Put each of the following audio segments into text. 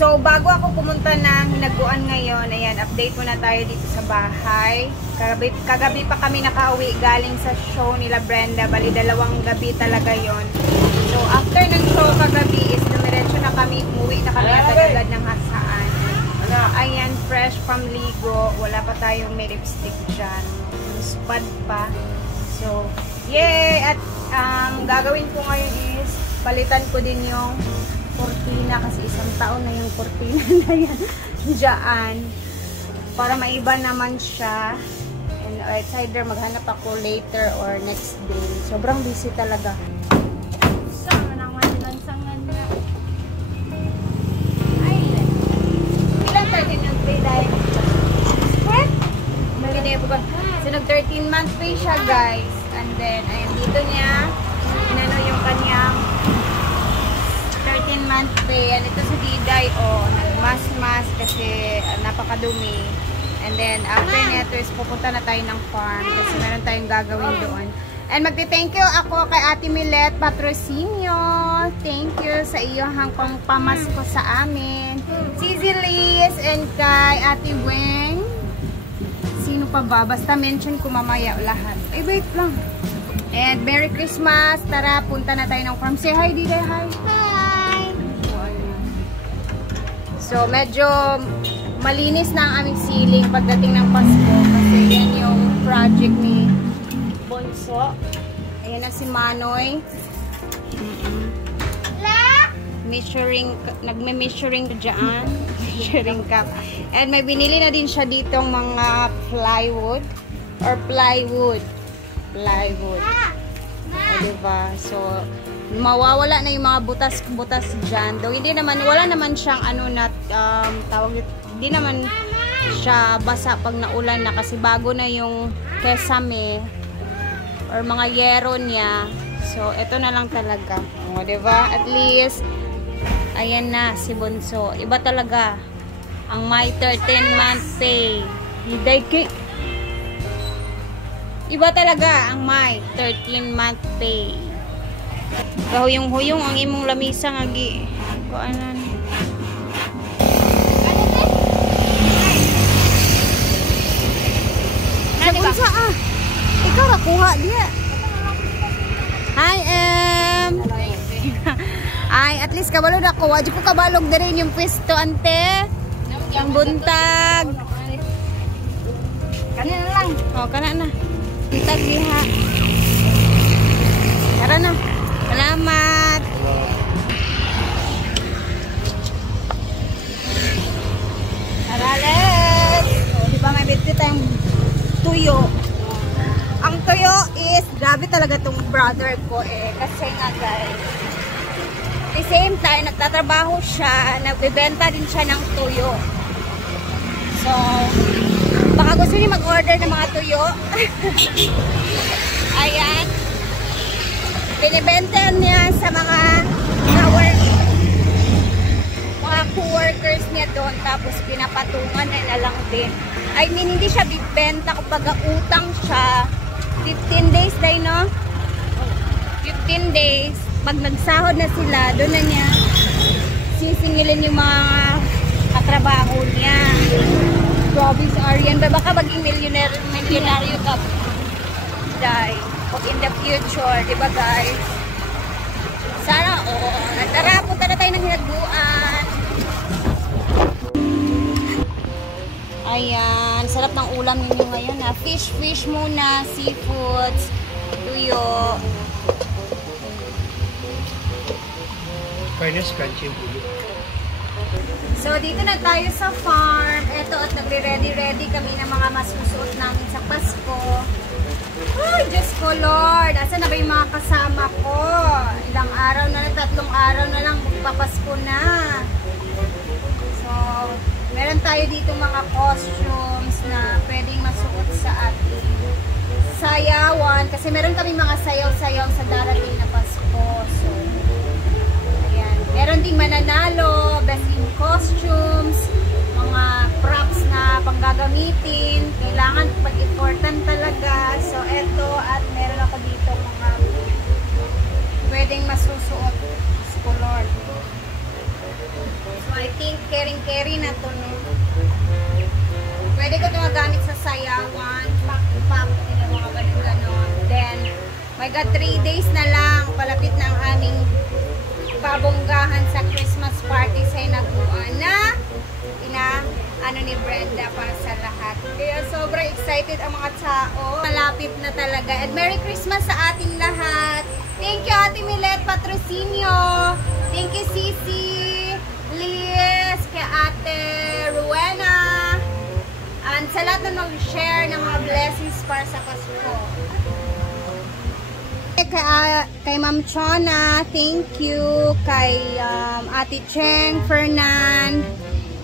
So, bago ako pumunta ng Hinaguan ngayon, ayan, update muna tayo dito sa bahay. Kagabi pa kami nakauwi galing sa show nila Brenda. Bali, 2 gabi talaga yon. So, after ng show kagabi is dumiretso na kami, umuwi na kami agad-agad ng hasaan. Ayan, fresh from ligo. Wala pa tayong may lipstick dyan. Spad pa. So, yay! At gagawin ko ngayon is palitan ko din yung kortina kasi 1 taon na yung kortina na yan dyan para maiba naman siya. And it's either maghanap ako later or next day. Sobrang busy talaga. Sama naman lansangan na. Ay, ilang 13 yung pay dahil spread? Maganda yung bukan. So nag 13 month pay siya guys. And then ayun dito niya inano yung kanyang 13-month pay. And ito sa Diday, nagmas-mas kasi napakadumi. And then, after neto is pupunta na tayo ng farm kasi meron tayong gagawin doon. And magti-thank you ako kay Ate Milet Patrocinio. Thank you sa iyo hanggang pamasko sa amin. Cici Liz and kay Ate Weng. Sino pa ba? Basta mention ko mamaya lahat. Eh, wait lang. And Merry Christmas. Tara, punta na tayo ng farm. Say hi, Diday. Hi. So, medyo malinis na ang aming ceiling pagdating ng Pasko kasi yan yung project ni Bonso. Ayan na si Manoy. Nagme-measuring dyan. Measuring cup. And may binili na din siya ditong mga plywood. O, diba? So, mawawala na yung mga butas-butas dyan. Though, wala naman siyang hindi naman siya basa pag naulan na kasi bago na yung kesame or mga yero niya. So, ito na lang talaga. O, diba? At least, ayan na si Bonso. Iba talaga ang may 13-month pay. Iba talaga ang may 13-month pay. Kahuyong-huyong ang imong lamisa nga gi. Kuanan. Unsa ikaw ra kuha diya. Hi Ay, at least kabalog ako. Wadyo ko kabalog na rin yung pwesto, ante. Ang buntag. Kanina lang. Kana na. Buntag diha. Tara na. Salamat. Arales. Diba may bitbit tayong tuyo. Ang tuyo is grabe talaga tong brother ko kasi nga guys. At the same time nagtatrabaho siya, nagbebenta din siya ng tuyo. So baka gusto niya mag-order ng mga tuyo. Ayan. Binibenta niya sa mga co-workers niya doon, tapos pinapatungan na lang din. I mean, hindi siya bibenta kapag utang siya. 15 days day, no? 15 days. Pag nagsahod na sila, doon na niya sisingilin yung mga katrabaho niya. Grabe si Arian. Baka maging milyonaryo ka. Die. In the future, diba guys? Sana, tara, punta na tayo ng Hinaguan. Ayan, sarap ng ulam ninyo ngayon na fish muna, seafoods, tuyo. Fairness, crunchy. So, dito na tayo sa farm. Eto, at nagre-ready kami ng mga masusuot namin sa Pasko. Ay, Diyos ko Lord, asan na ba yung mga kasama ko? Ilang araw na lang, 3 araw na lang, magpapasko na. So, meron tayo dito mga costumes na pwedeng masuot sa ating sayawan. Kasi meron kami mga sayaw-sayaw sa darating na Pasko. So, ayan. Meron ding mananalo, best in costumes, mga props na panggagamitin. Kailangan pag-important talaga. So, eto, at meron ako dito mga pwedeng masusuot. Diyos ko Lord. So, I think carry na to, no? Pwede ko ito magamit sa sayawan, pack-pack, mga ganon. Then, my God, 3 days na lang, palapit na ang aming babonggahan sa Christmas party sa Hinaguan na ano ni Brenda para sa lahat. Kaya sobrang excited ang mga tao. Malapit na talaga. And Merry Christmas sa ating lahat. Thank you, Ate Milet Patrocinio. Thank you, Sisi, Liz, kay Ate Rowena. And sa lahat na mag-share ng mga blessings para sa Pasko. Kay Ma'am Chona, thank you. Kay Ate Cheng, Fernan,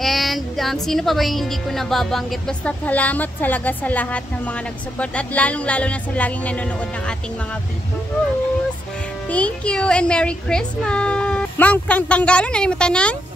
and sino pa ba yung hindi ko nababanggit? Basta salamat talaga sa lahat ng mga nag-support at lalong-lalo na sa laging nanonood ng ating mga videos. Thank you and Merry Christmas! Ma'am, kang tanggalo na ni Matanan?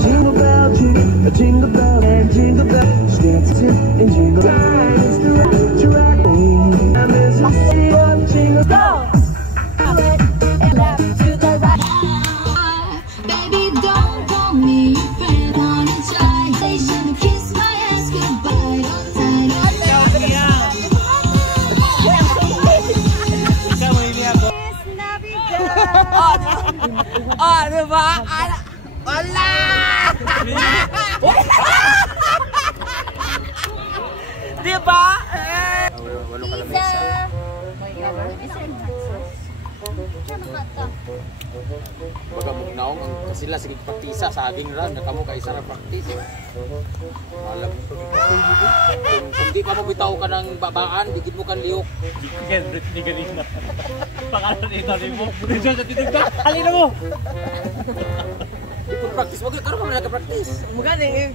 Jingle bell, jingle bell, and jingle bell, dancing and jingle bells, the right direction. I miss you, jingle bell. And left to the right. Baby, don't call me your friend on a train station. Kiss my ass goodbye. Oh, diba? Wala! Diba? Walo ka lang isa. Baga mugnaong ang sila sige praktisa sa ading ran nakamo kay isa ra praktis. Alam mo kung di ka mo bitaw ka ng babaan, digid mo kan liok. Yan, ni ganina. Pangalan ito ni mo. Diyan sa titignan. Halina mo. Di pun praktis mo karon man nagka-praktis. Mugani yung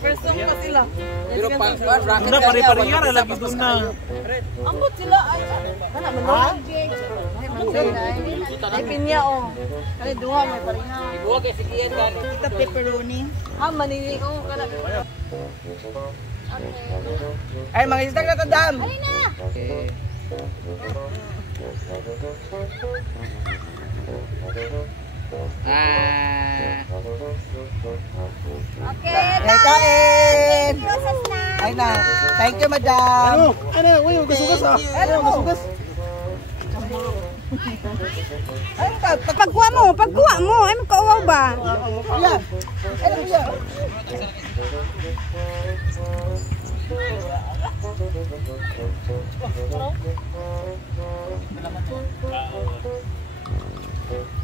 first time ka sila. Pero pa bracket Una pare-parehara lagi doon na. Ambot sila ay kana man. Ay pinya oh. Kani duha may parina. Ibuwa kay sigiyan kan. Kita pepperoni. Manini oh kana. Ay mga isda na tandam. Halina! Okay, bye! Kain! Thank you sa snack! Ay na. Thank you, madam. Ano? Uy, gasugas ah. Ano gasugas? Ay, Pagkuha mo! Ay, magkauwaw ba? Kuya. Ano kuya?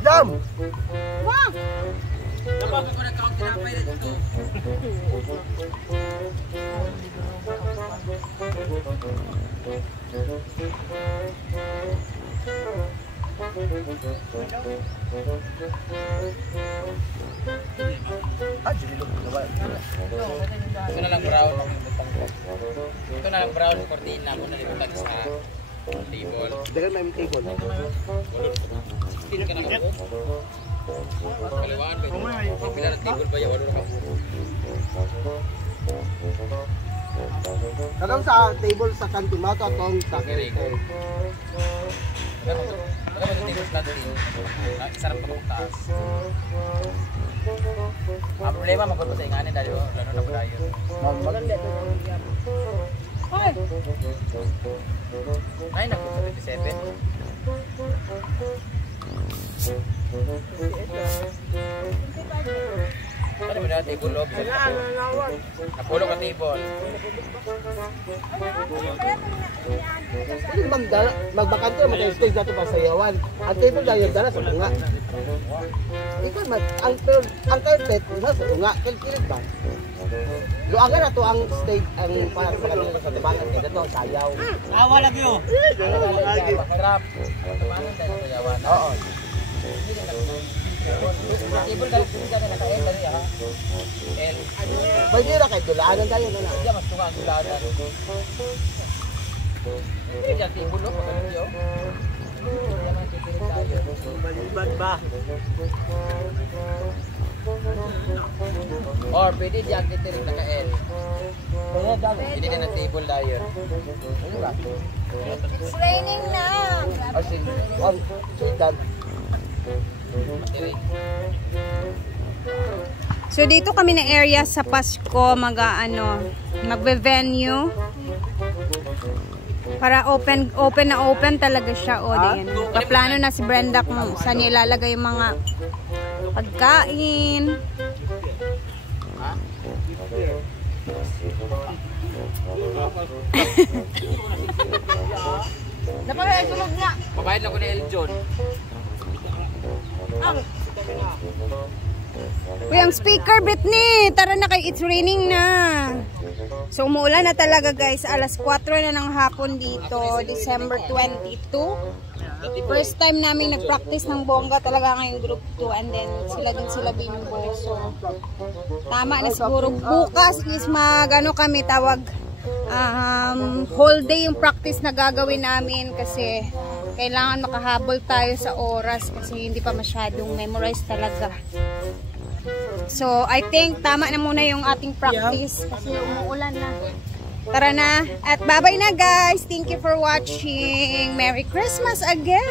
Jam! Wow! Napapag ko na kaong tinapay na dito. Ito na lang brown ang butang ko. Ito na lang brown yung kortina mo na libutan sa table. Dagan may table. Hindi ka na ako. Kaliwaan ba ito? Pila ng table ba yung walo na ka? Kadang sa table sa kantin mo atong sa Kering. Alam mo sa table sa kantin. Isarap ka mong taas. Ang problema magpunta sa inganin dahil lalo na pala yun. maganda ito. Hoy! Ay, naku sa 27. Ano mo na table loob? Napulo ka table. Pwede magbakante naman tayo stage natin para sayawan. Ang table dahil yung dala sa bunga. Ikaw man, ang carpet, sa bunga, kilit ba? Luagan na to ang stage, ang para sa kanila sa tabangan kaya ito, sayaw. Awa lagi oh. Maharap. Tabangan tayo sa sayawan. Oo. Table dahil hindi ka na naka-L dali ha. L. Pwede na kayo, dulaanan tayo na na. Diyan mas tunga ang gulanan. Hindi dyan table no, pagkalit yun. Diyan ang titirin tayo. Balibad ba? Or pwede dyan titirin naka-L. Hindi ka na table tayo. It's raining na. Or sultan. So dito kami na area sa Pasko magve-venue para open talaga siya diyan. Paplano na si Brenda kung saan niya ilalagay yung mga pagkain. Napaka tulog nga. Pabayad lang ko ni Eljon. Uy, ang speaker, Britney! Tara na kay It's Raining na! So, umuulan na talaga guys. Alas 4 na ng hapon dito. December 22. First time namin nag-practice ng bongga talaga ngayong group 2. And then, sila Bimbo. So, tama na siguro. Bukas is kami tawag. Whole day yung practice na gagawin namin kasi kailangan makahabol tayo sa oras kasi hindi pa masyadong memorize talaga. So, I think tama na muna yung ating practice kasi umuulan na. Tara na. At bye-bye na guys. Thank you for watching. Merry Christmas again!